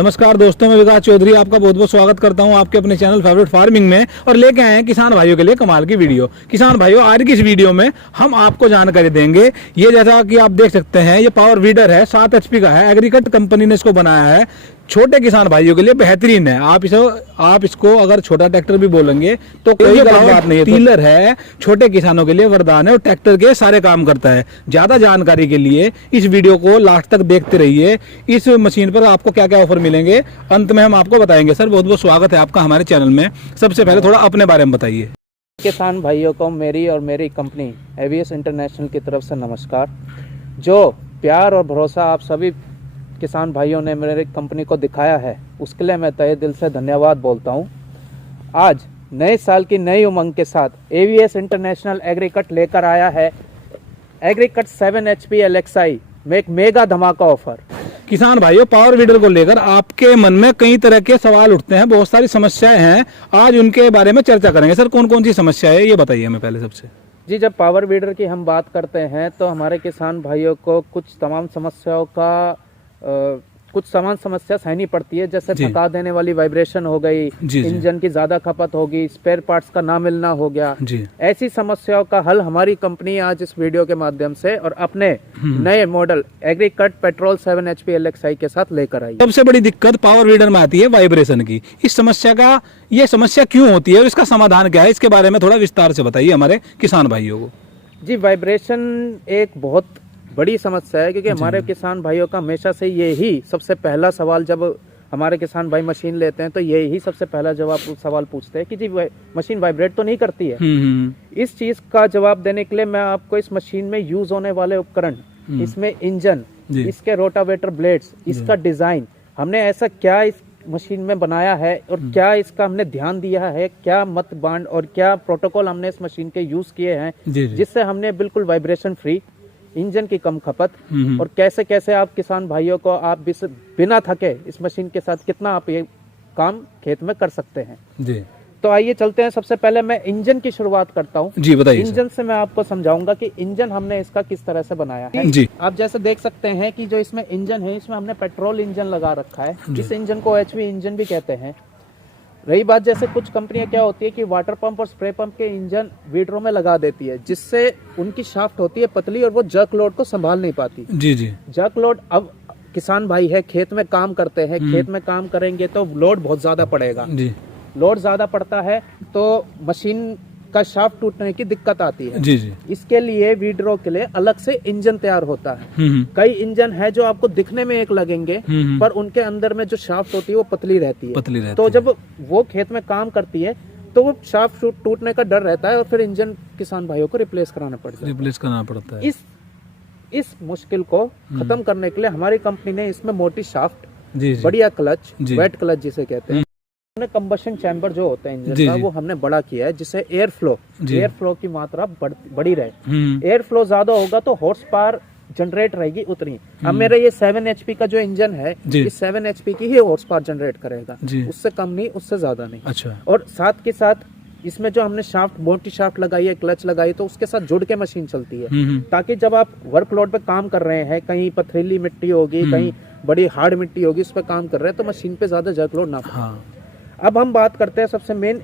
नमस्कार दोस्तों, मैं विकास चौधरी आपका बहुत बहुत स्वागत करता हूं आपके अपने चैनल फेवरेट फार्मिंग में। और लेके आए हैं किसान भाइयों के लिए कमाल की वीडियो। किसान भाइयों, आज की इस वीडियो में हम आपको जानकारी देंगे। ये जैसा कि आप देख सकते हैं, ये पावर वीडर है, 7 HP का है। एग्रीकट कंपनी ने इसको बनाया है। छोटे किसान भाइयों के लिए बेहतरीन है। आप इसको अगर छोटा ट्रैक्टर भी बोलेंगे तो कोई गलत बात नहीं है। टीलर है, छोटे किसानों के लिए वरदान है और ट्रैक्टर के सारे काम करता है। ज्यादा जानकारी के लिए इस वीडियो को लास्ट तक देखते रहिए। इस मशीन पर आपको क्या क्या ऑफर मिलेंगे अंत में हम आपको बताएंगे। सर, बहुत बहुत स्वागत है आपका हमारे चैनल में। सबसे पहले थोड़ा अपने बारे में बताइए। किसान भाइयों को मेरी और मेरी कंपनी एवीएस इंटरनेशनल की तरफ से नमस्कार। जो प्यार और भरोसा आप सभी किसान भाइयों ने मेरी कंपनी को दिखाया है, उसके लिए मैं तहे दिल से धन्यवाद बोलता हूं। आज नए साल की नई उमंग के साथ एवीएस इंटरनेशनल एग्रीकट लेकर आया है एग्रीकट 7 HP LXI में एक मेगा धमाका ऑफर। किसान भाइयों, पावर वीडर को लेकर आपके मन में कई तरह के सवाल उठते हैं, बहुत सारी समस्याएं हैं। आज उनके बारे में चर्चा करेंगे। सर, कौन कौन सी समस्या है ये बताइए हमें पहले सबसे। जी, जब पावर वीडर की हम बात करते हैं तो हमारे किसान भाइयों को कुछ तमाम समस्या सहनी पड़ती है। जैसे थका देने वाली वाइब्रेशन हो गई, इंजन की ज्यादा खपत होगी, स्पेयर पार्ट्स का ना मिलना हो गया। ऐसी समस्याओं का हल हमारी कंपनी आज इस वीडियो के माध्यम से और अपने नए मॉडल एग्रीकट पेट्रोल 7 HP LXI के साथ लेकर आई। सबसे बड़ी दिक्कत पावर वीडर में आती है वाइब्रेशन की। ये समस्या क्यों होती है और इसका समाधान क्या है, इसके बारे में थोड़ा विस्तार से बताइए हमारे किसान भाइयों को। जी, वाइब्रेशन एक बहुत बड़ी समस्या है, क्योंकि हमारे किसान भाइयों का हमेशा से यही सबसे पहला सवाल, जब हमारे किसान भाई मशीन लेते हैं तो यही सबसे पहला सवाल पूछते हैं कि जी मशीन वाइब्रेट तो नहीं करती है। इस चीज का जवाब देने के लिए मैं आपको इस मशीन में यूज होने वाले उपकरण, इसमें इंजन, इसके रोटावेटर ब्लेड्स, इसका डिजाइन, हमने ऐसा क्या इस मशीन में बनाया है और क्या इसका हमने ध्यान दिया है, क्या मत बांड और क्या प्रोटोकॉल हमने इस मशीन के यूज किए हैं, जिससे हमने बिल्कुल वाइब्रेशन फ्री, इंजन की कम खपत, और कैसे कैसे आप किसान भाइयों को आप बिना थके इस मशीन के साथ कितना आप ये काम खेत में कर सकते हैं। जी, तो आइए चलते हैं। सबसे पहले मैं इंजन की शुरुआत करता हूँ। जी बताइए। इंजन से मैं आपको समझाऊंगा कि इंजन हमने इसका किस तरह से बनाया है। जी, आप जैसे देख सकते हैं कि जो इसमें इंजन है, इसमें हमने पेट्रोल इंजन लगा रखा है। इस इंजन को HV इंजन भी कहते हैं। रही बात, जैसे कुछ कंपनियां क्या होती है कि वाटर पंप और स्प्रे पंप के इंजन वीडरों में लगा देती है, जिससे उनकी शाफ्ट होती है पतली और वो जर्क लोड को संभाल नहीं पाती। जी। जर्क लोड, अब किसान भाई है, खेत में काम करते हैं, खेत में काम करेंगे तो लोड बहुत ज्यादा पड़ेगा। लोड ज्यादा पड़ता है तो मशीन का शाफ्ट टूटने की दिक्कत आती है। जी। इसके लिए वीडरों के लिए अलग से इंजन तैयार होता है। कई इंजन है जो आपको दिखने में एक लगेंगे, पर उनके अंदर में जो शाफ्ट होती है वो पतली रहती है। तो जब वो खेत में काम करती है तो वो शाफ्ट टूटने का डर रहता है और फिर इंजन किसान भाइयों को रिप्लेस कराना पड़ता है। इस मुश्किल को खत्म करने के लिए हमारी कंपनी ने इसमें मोटी शाफ्ट, बढ़िया क्लच, वेट क्लच जिसे कहते हैं, कंबशन चैम्बर जो होता है इंजन का, वो हमने बड़ा किया है, जिससे एयर फ्लो की मात्रा बड़ी रहे। एयर फ्लो ज्यादा होगा तो हॉर्स पावर जनरेट रहेगी उतनी। अब मेरा ये 7 HP का जो इंजन है, ये 7 HP की ही हॉर्स पावर जनरेट करेगा, उससे कम नहीं, उससे ज्यादा नहीं। अच्छा। और साथ के साथ इसमें जो हमने मोटी शाफ्ट लगाई है, क्लच लगाई, तो उसके साथ जुड़ के मशीन चलती है, ताकि जब आप वर्कलोड पे काम कर रहे हैं, कहीं पथरीली मिट्टी होगी, कहीं बड़ी हार्ड मिट्टी होगी, उस पर काम कर रहे हैं, तो मशीन पे ज्यादा जर्क लोड ना पड़े। अब हम बात करते हैं सबसे मेन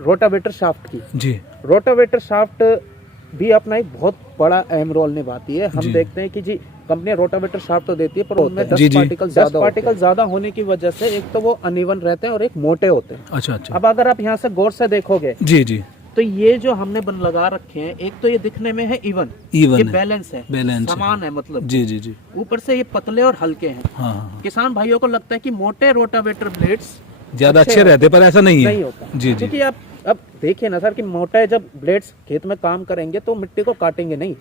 रोटावेटर शाफ्ट की। जी। रोटावेटर शाफ्ट भी अपना एक बहुत बड़ा अहम रोल निभाती है। हम देखते हैं कि जी कंपनी रोटावेटर शाफ्ट तो देती है, पर उनमें 10 पार्टिकल ज्यादा होने की वजह से एक तो वो अनइवन रहते हैं और एक मोटे होते हैं। अच्छा। अब अगर आप यहाँ से गौर से देखोगे, जी, तो ये जो हमने लगा रखे हैं, एक तो ये दिखने में है इवन ये बैलेंस है, समान है, मतलब जी। ऊपर से ये पतले और हल्के हैं। हाँ। किसान भाइयों को लगता है कि मोटे रोटावेटर ब्लेड्स ज्यादा अच्छे रहते, पर ऐसा नहीं होता। जी। क्योंकि आप अब देखिए ना सर कि मोटा जब ब्लेड्स खेत में काम करेंगे तो मिट्टी को काटेंगे नहीं,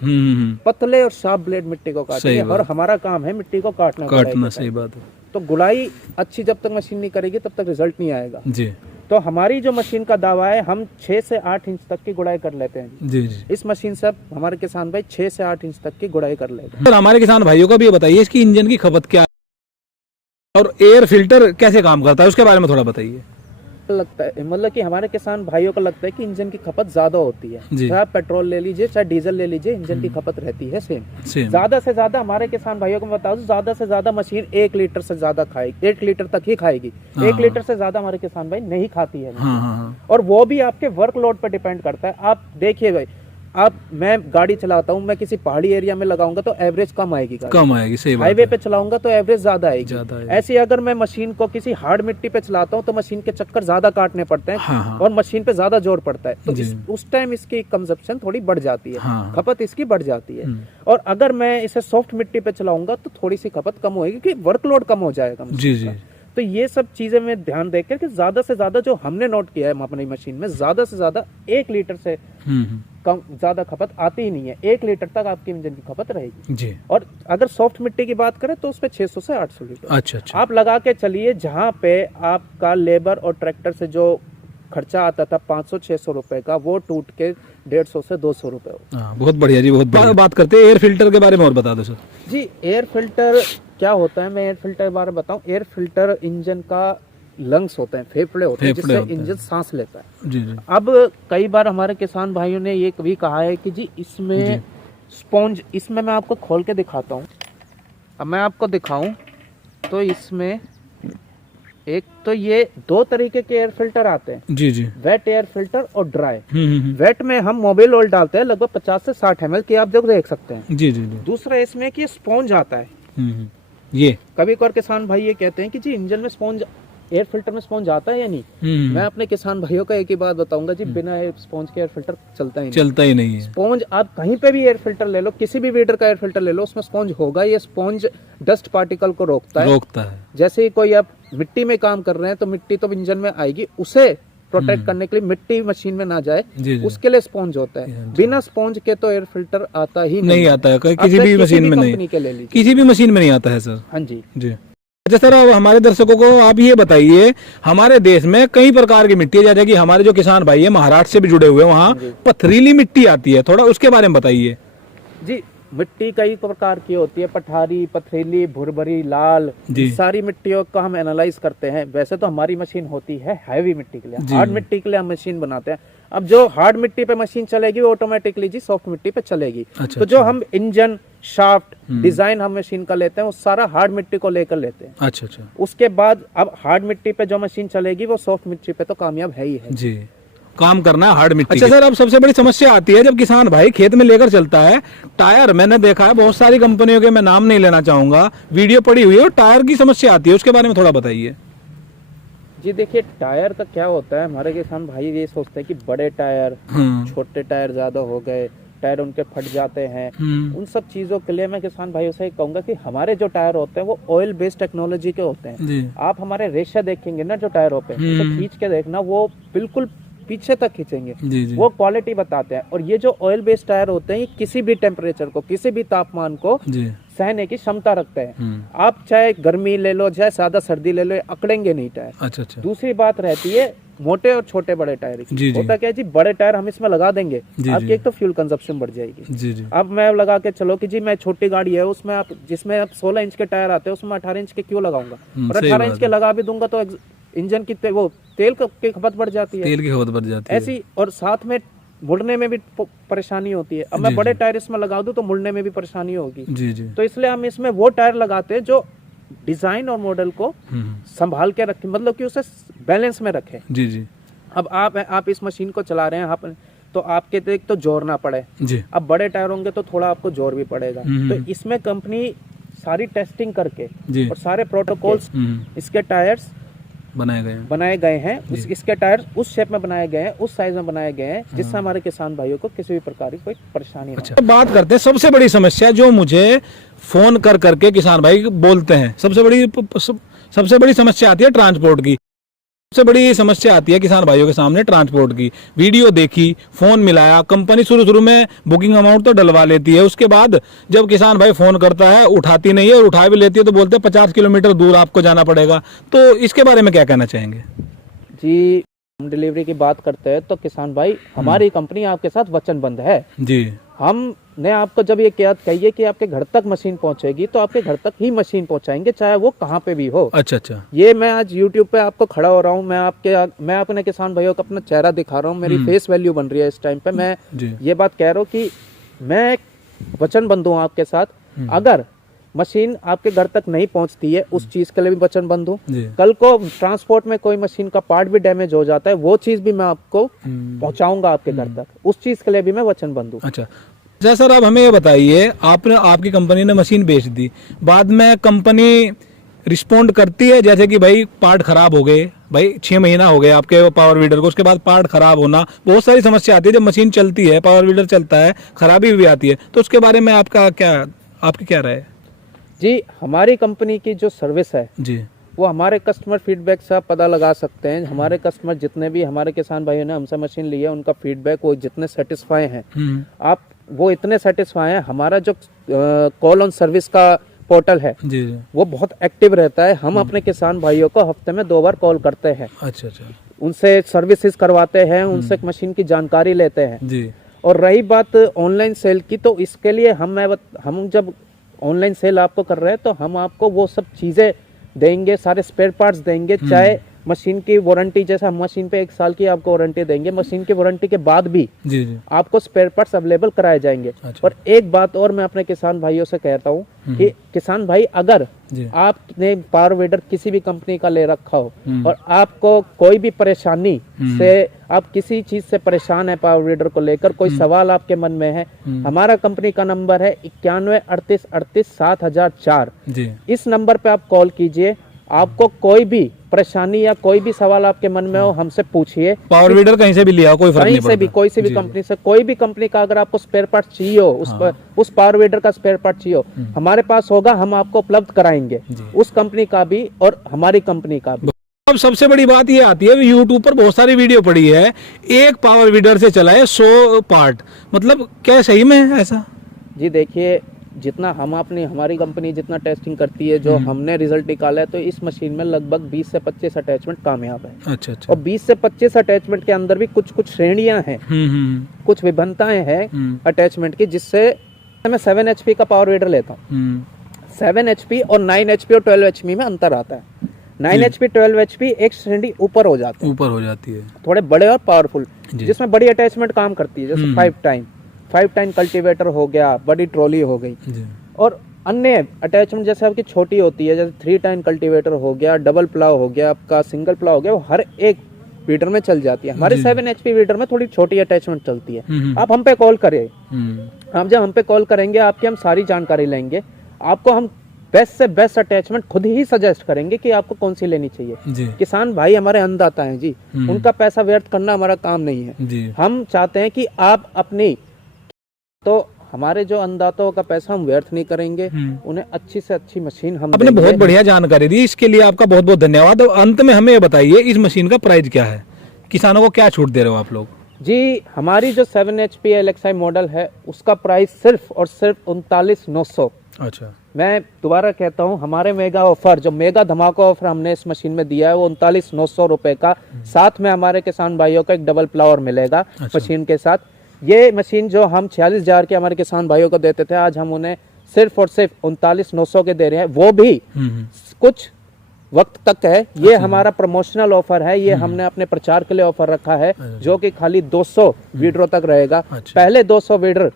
पतले और शार्प ब्लेड मिट्टी को काटेंगे, और हमारा काम है मिट्टी को काटना। सही बात है। तो गुड़ाई अच्छी जब तक मशीन नहीं करेगी तब तक रिजल्ट नहीं आएगा। जी। तो हमारी जो मशीन का दावा है, हम 6 से 8 इंच तक की गुड़ाई कर लेते हैं। जी। इस मशीन से हमारे किसान भाई 6 से 8 इंच तक की गुड़ाई कर लेते हैं। सर, हमारे किसान भाइयों को भी बताइए इसकी इंजन की खपत क्या और एयर फिल्टर कैसे काम करता है, उसके बारे में थोड़ा बताइए। लगता है, मतलब कि हमारे किसान भाइयों को लगता है कि इंजन की खपत ज्यादा होती है। जी। चाहे आप पेट्रोल ले लीजिए चाहे डीजल ले लीजिए, इंजन की खपत रहती है सेम। ज्यादा से ज्यादा हमारे किसान भाइयों को मैं बता दूं, ज्यादा से ज्यादा मशीन 1 लीटर से ज्यादा खाएगी, 1 लीटर तक ही खाएगी। 1 लीटर से ज्यादा हमारे किसान भाई नहीं खाती है। और वो भी आपके वर्कलोड पर डिपेंड करता है। आप देखिए भाई, मैं गाड़ी चलाता हूँ, मैं किसी पहाड़ी एरिया में लगाऊंगा तो एवरेज कम आएगी, कम आएगी, सही बात हाईवे है। पे चलाऊंगा तो एवरेज ज्यादा आएगी। ऐसे अगर मैं मशीन को किसी हार्ड मिट्टी पे चलाता हूँ तो मशीन के चक्कर ज्यादा काटने पड़ते हैं। हाँ। और मशीन पे ज्यादा जोर पड़ता है, तो उस टाइम इसकी कंजप्शन थोड़ी बढ़ जाती है। हाँ। खपत इसकी बढ़ जाती है। और अगर मैं इसे सॉफ्ट मिट्टी पे चलाऊंगा तो थोड़ी सी खपत कम होगी, क्योंकि वर्कलोड कम हो जाएगा मशीन का। तो ये सब चीजें में ध्यान देकर कि ज्यादा से ज्यादा जो हमने नोट किया है अपनी मशीन में, ज्यादा से ज्यादा 1 लीटर से कम ज्यादा खपत आती ही नहीं है। 1 लीटर तक आपकी इंजन की खपत रहेगी जी। और अगर सॉफ्ट मिट्टी की बात करें तो उस पे 600 से 800 लीटर। अच्छा। आप लगा के चलिए, जहाँ पे आपका लेबर और ट्रैक्टर से जो खर्चा आता था 500-600 रुपए का, वो टूट के 150 से 200 रुपए हो। बहुत बढ़िया जी, बहुत बढ़िया। बात करते हैं एयर फिल्टर के बारे में, और बता दो सर। जी, एयर फिल्टर क्या होता है, मैं एयर फिल्टर के बारे में बताऊं। एयर फिल्टर इंजन का लंग्स होते हैं, फेफड़े होते हैं, जिससे इंजन सांस लेता है। जी। अब कई बार हमारे किसान भाइयों ने ये भी कहा है कि जी इसमें स्पॉन्ज, इसमें मैं आपको खोल के दिखाता हूँ। अब मैं आपको दिखाऊं तो इसमें एक तो ये 2 तरीके के एयर फिल्टर आते हैं। जी। वेट एयर फिल्टर और ड्राई। वेट में हम मोबाइल ऑयल डालते हैं लगभग 50 से 60 ml की, आप देख सकते हैं। जी। दूसरा इसमें कि स्पॉन्ज आता है। ये कभी कभार किसान भाई ये कहते हैं कि जी इंजन में स्पॉन्ज, एयर फिल्टर में स्पॉन्ज आता है या नहीं। मैं अपने किसान भाइयों का एक ही बात बताऊंगा जी, बिना स्पॉन्ज के एयर फिल्टर चलता ही नहीं है। स्पॉन्ज आप कहीं पे भी एयर फिल्टर ले लो, किसी भी वीडर का एयर फिल्टर ले लो, उसमें स्पॉन्ज होगा। ये स्पॉन्ज डस्ट पार्टिकल को रोकता है। जैसे ही कोई आप मिट्टी में काम कर रहे हैं तो मिट्टी तो इंजन में आएगी, उसे प्रोटेक्ट करने के लिए मिट्टी मशीन में ना जाए, उसके लिए स्पॉन्ज होता है। बिना स्पॉन्ज के तो एयर फिल्टर आता ही नहीं आता है, किसी भी मशीन में नहीं, किसी भी मशीन में नहीं आता है सर। हाँ जी। अच्छा सर, अब हमारे दर्शकों को आप ये बताइए, हमारे देश में कई प्रकार की मिट्टी है, जैसे कि हमारे जो किसान भाई है महाराष्ट्र से भी जुड़े हुए हैं, वहाँ पथरीली मिट्टी आती है, थोड़ा उसके बारे में बताइए। जी, मिट्टी कई प्रकार की होती है, पठारी, पथरीली, भुरभरी, लाल, सारी मिट्टियों का हम एनालाइज करते हैं। वैसे तो हमारी मशीन होती है हैवी मिट्टी के लिए, हार्ड मिट्टी के लिए हम मशीन बनाते हैं। अब जो हार्ड मिट्टी पे मशीन चलेगी वो ऑटोमेटिकली जी सॉफ्ट मिट्टी पे चलेगी। तो जो हम इंजन, शाफ्ट, डिजाइन हम मशीन का लेते हैं वो सारा हार्ड मिट्टी को लेकर लेते हैं। अच्छा। उसके बाद अब हार्ड मिट्टी पे जो मशीन चलेगी वो सॉफ्ट मिट्टी पे तो कामयाब है ही है जी, काम करना है हार्ड मिट्टी। अच्छा सर, अब सबसे बड़ी समस्या आती है जब किसान भाई खेत में लेकर चलता है टायर। मैंने देखा है बहुत सारी कंपनियों के, मैं नाम नहीं लेना चाहूंगा, वीडियो पड़ी हुई है, और टायर की समस्या आती है, उसके बारे में थोड़ा बताइए। जी देखिए, टायर का क्या होता है, हमारे किसान भाई ये सोचते हैं कि बड़े टायर, छोटे टायर ज्यादा हो गए, टायर उनके फट जाते हैं। उन सब चीजों के लिए मैं किसान भाइयों से कहूंगा कि हमारे जो टायर होते हैं वो ऑयल बेस्ड टेक्नोलॉजी के होते हैं। आप हमारे रेशा देखेंगे ना जो टायरों पे, उसे खींच के देखना, वो बिल्कुल पीछे तक खींचेंगे। वो क्वालिटी बताते हैं। और ये जो ऑयल बेस्ड टायर होते हैं, ये किसी भी टेम्परेचर को, किसी भी तापमान को सहने की क्षमता रखते हैं। आप चाहे गर्मी ले लो, चाहे ज्यादा सर्दी ले लो, अकड़ेंगे नहीं टायर। अच्छा। दूसरी बात रहती है मोटे और छोटे बड़े टायर की। होता क्या है जी, बड़े टायर हम इसमें लगा देंगे, आपकी एक तो फ्यूल कंजप्शन बढ़ जाएगी। अब मैं लगा के चलो कि जी मैं छोटी गाड़ी है उसमें आप, जिसमें आप 16 इंच के टायर आते हैं उसमें 18 इंच के क्यों लगाऊंगा, और 18 इंच के लगा भी दूंगा तो इंजन की वो तेल की खपत बढ़ जाती है, तेल की खपत बढ़ जाती है ऐसी, और साथ में मुड़ने में भी परेशानी होती है। अब मैं बड़े टायर इसमें लगा दूं तो मुड़ने में भी परेशानी होगी। तो इसलिए हम इसमें वो टायर लगाते हैं जो डिजाइन और मॉडल को संभाल के रखे, मतलब कि उसे बैलेंस में रखे। अब आप इस मशीन को चला रहे हैं, तो आपके तो एक तो जोर ना पड़े। अब बड़े टायर होंगे तो थोड़ा आपको जोर भी पड़ेगा। तो इसमें कंपनी सारी टेस्टिंग करके और सारे प्रोटोकॉल्स, इसके टायर्स बनाए गए हैं। इसके टायर उस शेप में बनाए गए हैं, उस साइज में बनाए गए हैं, जिससे हमारे किसान भाइयों को किसी भी प्रकार की कोई परेशानी ना हो। बात करते हैं सबसे बड़ी समस्या जो मुझे फोन कर करके किसान भाई बोलते हैं, सबसे बड़ी समस्या आती है ट्रांसपोर्ट की। सबसे बड़ी समस्या आती है किसान भाइयों के सामने ट्रांसपोर्ट की। वीडियो देखी, फोन मिलाया, कंपनी शुरू में बुकिंग अमाउंट तो डलवा लेती है, उसके बाद जब किसान भाई फोन करता है उठाती नहीं है, और उठा भी लेती है तो बोलते हैं 50 किलोमीटर दूर आपको जाना पड़ेगा। तो इसके बारे में क्या कहना चाहेंगे? जी, हम डिलीवरी की बात करते हैं तो किसान भाई हमारी कंपनी आपके साथ वचनबद्ध है जी। हमने आपको जब ये क्या कहिए कि आपके घर तक मशीन पहुंचेगी तो आपके घर तक ही मशीन पहुंचाएंगे, चाहे वो कहाँ पे भी हो। अच्छा। ये मैं आज YouTube पे आपको खड़ा हो रहा हूँ, मैं अपने किसान भाइयों को अपना चेहरा दिखा रहा हूँ, मेरी फेस वैल्यू बन रही है इस टाइम पे। मैं ये बात कह रहा हूँ कि मैं एक वचनबद्ध हूँ आपके साथ। अगर मशीन आपके घर तक नहीं पहुंचती है, उस चीज के लिए भी वचनबद्ध हूँ। कल को ट्रांसपोर्ट में कोई मशीन का पार्ट भी डैमेज हो जाता है, वो चीज भी मैं आपको पहुंचाऊंगा आपके घर तक, उस चीज के लिए भी मैं वचनबद्ध हूँ। अच्छा सर, अब हमें ये बताइए, आपकी कंपनी ने मशीन बेच दी, बाद में कंपनी रिस्पोंड करती है, जैसे कि भाई पार्ट खराब हो गए, भाई 6 महीना हो गए आपके पावर वीडर को, उसके बाद पार्ट खराब होना, बहुत सारी समस्या आती है जब मशीन चलती है, पावर वीडर चलता है, खराबी भी आती है, तो उसके बारे में आपकी क्या राय है? जी, हमारी कंपनी की जो सर्विस है जी, वो हमारे कस्टमर फीडबैक से आप पता लगा सकते हैं। हमारे कस्टमर जितने भी हमारे किसान भाइयों ने हमसे मशीन ली है, उनका फीडबैक वो जितने सेटिस्फाई हैं, आप वो इतने सेटिस्फाई हैं। हमारा जो कॉल ऑन सर्विस का पोर्टल है जी, वो बहुत एक्टिव रहता है। हम अपने किसान भाइयों को हफ्ते में 2 बार कॉल करते हैं। अच्छा, उनसे सर्विसेज करवाते हैं, उनसे मशीन की जानकारी लेते हैं जी। और रही बात ऑनलाइन सेल की, तो इसके लिए हम जब ऑनलाइन सेल आपको कर रहे हैं तो हम आपको वो सब चीजें देंगे, सारे स्पेयर पार्ट्स देंगे, चाहे मशीन की वारंटी, जैसे हम मशीन पे 1 साल की आपको वारंटी देंगे, मशीन की वारंटी के बाद भी जी। आपको स्पेयर पार्ट्स अवेलेबल कराए जाएंगे। और एक बात और मैं अपने किसान भाइयों से कहता हूँ कि किसान भाई, अगर आपने पावर वीडर किसी भी कंपनी का ले रखा हो और आपको कोई भी परेशानी से, आप किसी चीज से परेशान है पावर वीडर को लेकर, कोई सवाल आपके मन में है, हमारा कंपनी का नंबर है 91 38 38 7004। इस नंबर पे आप कॉल कीजिए। आपको कोई भी परेशानी या कोई भी सवाल आपके मन में हो, हमसे पूछिए। पावर वीडर कहीं से भी लिया, कोई फर्क नहीं पड़ता, कहीं से भी, कोई सी भी कंपनी से, कोई भी कंपनी का अगर आपको स्पेयर पार्ट चाहिए हो, उस पावर वीडर का स्पेयर पार्ट चाहिए हो, हमारे पास होगा, हम आपको उपलब्ध कराएंगे, उस कंपनी का भी और हमारी कंपनी का भी। अब सबसे बड़ी बात ये आती है, यूट्यूब पर बहुत सारी वीडियो पड़ी है, एक पावर वीडर से चलाए 100 पार्ट, मतलब क्या सही में है ऐसा? जी देखिए, जितना हमारी कंपनी जितना टेस्टिंग करती है, जो हमने रिजल्ट निकाला है, तो इस मशीन में लगभग 20 से 25 अटैचमेंट कामयाब है। अच्छा। और 20 से 25 अटैचमेंट के अंदर भी कुछ श्रेणियां हैं, कुछ विभिन्नताएं हैं अटैचमेंट की, जिससे मैं 7 HP का पावर वीडर लेता हूँ। 7 HP और 9 HP और 12 HP में अंतर आता है। 9 HP 12 HP एक श्रेणी ऊपर हो जाती है, थोड़े बड़े और पावरफुल, जिसमें बड़ी अटैचमेंट काम करती है, जैसे 5 टाइन कल्टीवेटर हो गया, बड़ी ट्रॉली हो गई, और अन्य अटैचमेंट जैसे आपकी छोटी होती है, जैसे 3 टाइन कल्टीवेटर हो गया, डबल प्लाव हो गया, आपका सिंगल प्लाव हो गया, वो हर एक वीडर में चल जाती है। हमारे 7 HP वीडर में थोड़ी छोटी अटैचमेंट चलती है। आप हम पे कॉल करें, आप जब हम पे कॉल करेंगे, आपकी हम सारी जानकारी लेंगे, आपको हम बेस्ट से बेस्ट अटैचमेंट खुद ही सजेस्ट करेंगे कि आपको कौन सी लेनी चाहिए। किसान भाई हमारे अन्नदाता हैं जी, उनका पैसा व्यर्थ करना हमारा काम नहीं है। हम चाहते हैं कि आप अपनी, तो हमारे जो अन्नदाताओं का पैसा हम व्यर्थ नहीं करेंगे, उन्हें अच्छी से अच्छी मशीन हम आपने बहुत बढ़िया जानकारी दी, इसके लिए आपका बहुत बहुत धन्यवाद। अंत में हमें बताइए, इस मशीन का प्राइस क्या है, किसानों को क्या छूट दे रहे हो आप लोग? जी, हमारी जो 7 HP LXI मॉडल है, उसका प्राइस सिर्फ और सिर्फ 39,900। अच्छा, मैं दोबारा कहता हूँ, हमारे मेगा ऑफर, जो मेगा धमाका ऑफर हमने इस मशीन में दिया है, वो 39,900 रुपए का, साथ में हमारे किसान भाइयों को एक डबल प्लावर मिलेगा मशीन के साथ। ये मशीन जो हम 46,000 के हमारे किसान भाइयों को देते थे, आज हम उन्हें सिर्फ और सिर्फ 39,900 के दे रहे हैं, वो भी कुछ वक्त तक है। ये हमारा प्रमोशनल ऑफर है, ये हमने अपने प्रचार के लिए ऑफर रखा है, जो कि खाली 200 वीडरों तक रहेगा। पहले 200 वीडर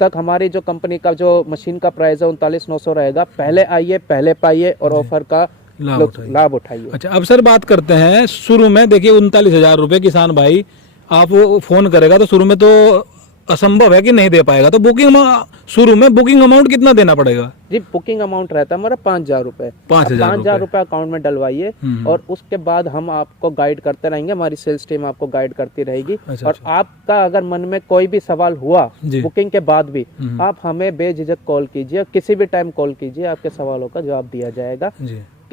तक हमारी जो कंपनी का जो मशीन का प्राइस है 39,900 रहेगा। पहले आइए, पहले पाइए और ऑफर का लाभ उठाइए। अच्छा, अब सर बात करते हैं, शुरू में देखिए 39,000 रुपए किसान भाई आप फोन करेगा तो शुरू में तो असंभव है कि नहीं दे पाएगा, तो शुरू में बुकिंग अमाउंट कितना देना पड़ेगा? जी, बुकिंग अमाउंट रहता है हमारा 5,000 रुपए। 5,000 रुपए अकाउंट में डलवाइए, और उसके बाद हम आपको गाइड करते रहेंगे, हमारी सेल्स टीम आपको गाइड करती रहेगी। और आपका अगर मन में कोई भी सवाल हुआ बुकिंग के बाद भी, आप हमें बेझिझक कॉल कीजिए, किसी भी टाइम कॉल कीजिए, आपके सवालों का जवाब दिया जाएगा।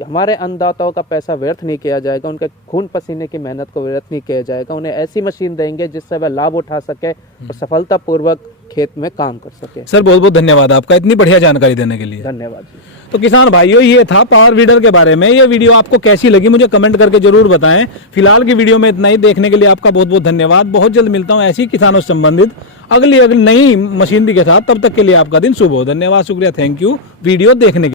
हमारे अन्नदाताओं का पैसा व्यर्थ नहीं किया जाएगा, उनके खून पसीने की मेहनत को व्यर्थ नहीं किया जाएगा। उन्हें ऐसी मशीन देंगे जिससे वह लाभ उठा सके और सफलतापूर्वक खेत में काम कर सके। सर बहुत बहुत धन्यवाद आपका इतनी बढ़िया जानकारी देने के लिए। धन्यवाद जी। तो किसान भाइयों ये था पावर वीडर के बारे में। ये वीडियो आपको कैसी लगी मुझे कमेंट करके जरूर बताएं। फिलहाल की वीडियो में इतना ही। देखने के लिए आपका बहुत बहुत धन्यवाद। बहुत जल्द मिलता हूं ऐसी किसानों से संबंधित अगली नई मशीनरी के साथ। तब तक के लिए आपका दिन शुभ हो। धन्यवाद, शुक्रिया, थैंक यू वीडियो देखने के लिए।